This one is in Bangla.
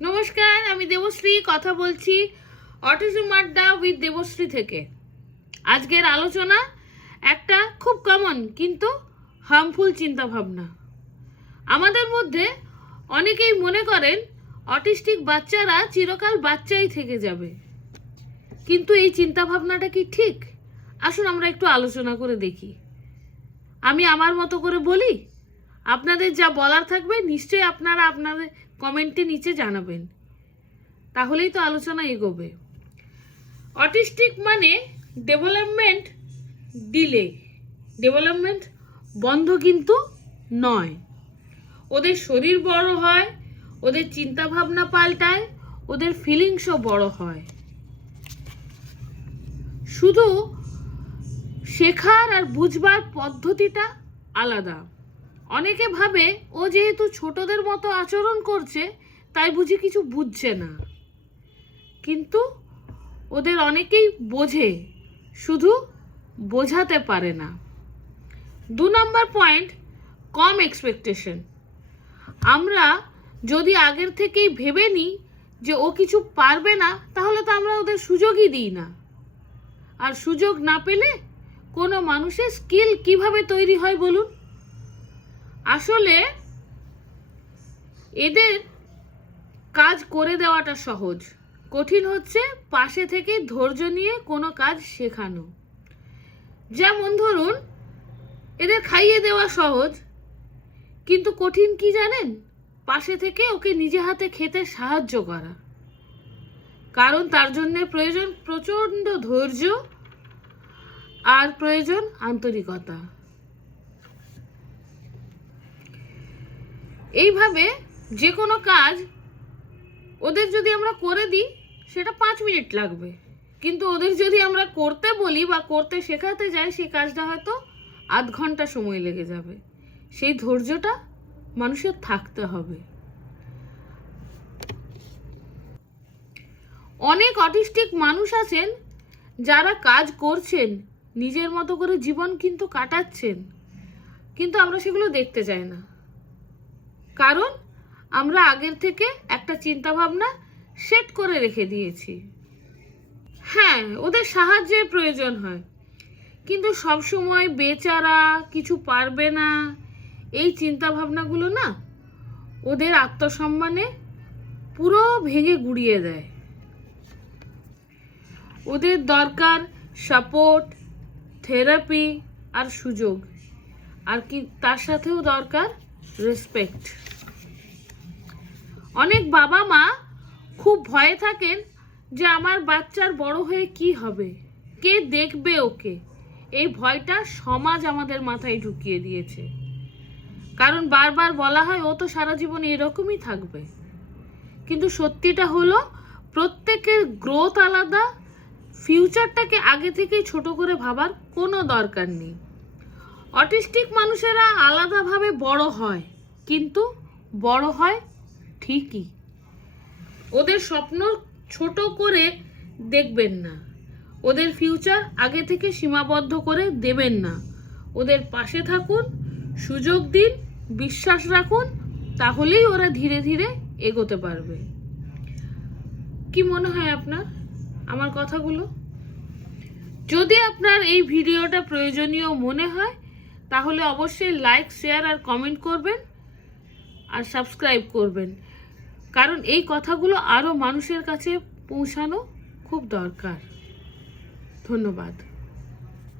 নমস্কার, আমি দেবশ্রী কথা বলছি অটিজম আড্ডা উইথ দেবশ্রী থেকে। আজকের আলোচনা একটা খুব কমন কিন্তু হার্মফুল চিন্তাভাবনা। আমাদের মধ্যে অনেকেই মনে করেন অটিস্টিক বাচ্চারা চিরকাল বাচ্চাই থেকে যাবে, কিন্তু এই চিন্তাভাবনাটা কি ঠিক? আসুন আমরা একটু আলোচনা করে দেখি। আমি আমার মতো করে বলি, আপনাদের যা বলার থাকবে নিশ্চয়ই আপনারা আপনাদের কমেন্টে নিচে জানাবেন, তাহলেই তো আলোচনা এগোবে। অটিস্টিক মানে ডেভেলপমেন্ট ডিলে, ডেভেলপমেন্ট বন্ধ কিন্তু নয়। ওদের শরীর বড় হয়, ওদের চিন্তাভাবনা পাল্টায়, ওদের ফিলিংসও বড় হয়। শুধু শেখার আর বুঝবার পদ্ধতিটা আলাদা। অনেকে ভাবে ও যেহেতু ছোটদের মতো আচরণ করছে তাই বুঝি কিছু বুঝছে না, কিন্তু ওদের অনেকেই বোঝে, শুধু বোঝাতে পারে না। 2 নম্বর পয়েন্ট, কম এক্সপেকটেশন। আমরা যদি আগের থেকেই ভেবে নিই যে ও কিছু পারবে না, তাহলে তো আমরা ওদের সুযোগই দিই না। আর সুযোগ না পেলে কোনো মানুষের স্কিল কিভাবে তৈরি হয় বলুন? আসলে এদের কাজ করে দেওয়াটা সহজ, কঠিন হচ্ছে পাশে থেকে ধৈর্য নিয়ে কোনো কাজ শেখানো। যেমন ধরুন, এদের খাইয়ে দেওয়া সহজ, কিন্তু কঠিন কি জানেন? পাশে থেকে ওকে নিজে হাতে খেতে সাহায্য করা। কারণ তার জন্য প্রয়োজন প্রচণ্ড ধৈর্য আর প্রয়োজন আন্তরিকতা। এইভাবে যে কোনো কাজ ওদের যদি আমরা করে দিই সেটা 5 মিনিট লাগবে, কিন্তু ওদের যদি আমরা করতে বলি বা করতে শেখাতে যাই সেই কাজটা হয়তো আধ ঘন্টা সময় লেগে যাবে। সেই ধৈর্যটা মানুষের থাকতে হবে। অনেক অটিস্টিক মানুষ আছেন যারা কাজ করছেন, নিজের মতো করে জীবন কিন্তু কাটাচ্ছেন, কিন্তু আমরা সেগুলো দেখতে চাই না। কারণ আমরা আগের থেকে একটা চিন্তাভাবনা সেট করে রেখে দিয়েছি। হ্যাঁ, ওদের সাহায্যের প্রয়োজন হয়, কিন্তু সবসময় বেচারা কিছু পারবে না এই চিন্তাভাবনাগুলো না ওদের আত্মসম্মানে পুরো ভেঙে গুড়িয়ে দেয়। ওদের দরকার সাপোর্ট, থেরাপি আর সুযোগ, আর কি তার সাথেও দরকার রেসপেক্ট। অনেক বাবা মা খুব ভয়ে থাকেন যে আমার বাচ্চার বড় হয়ে কি হবে, কে দেখবে ওকে। এই ভয়টা সমাজ আমাদের মাথায় ঢুকিয়ে দিয়েছে, কারণ বারবার বলা হয় ও তো সারা জীবন এরকমই থাকবে। কিন্তু সত্যিটা হলো প্রত্যেকের গ্রোথ আলাদা, ফিউচারটাকে আগে থেকেই ছোট করে ভাবার কোনো দরকার নেই। অটিস্টিক মানুষেরা আলাদাভাবে বড় হয়, কিন্তু বড় হয় ঠিকই। ওদের স্বপ্ন ছোট করে দেখবেন না, ওদের ফিউচার আগে থেকে সীমাবদ্ধ করে দেবেন না। ওদের পাশে থাকুন, সুযোগ দিন, বিশ্বাস রাখুন, তাহলেই ওরা ধীরে ধীরে এগোতে পারবে। কি মনে হয় আপনার আমার কথাগুলো? যদি আপনার এই ভিডিওটা প্রয়োজনীয় মনে হয় তাহলে অবশ্যই লাইক, শেয়ার আর কমেন্ট করবেন আর সাবস্ক্রাইব করবেন, কারণ এই কথাগুলো আরও মানুষের কাছে পৌঁছানো খুব দরকার। ধন্যবাদ।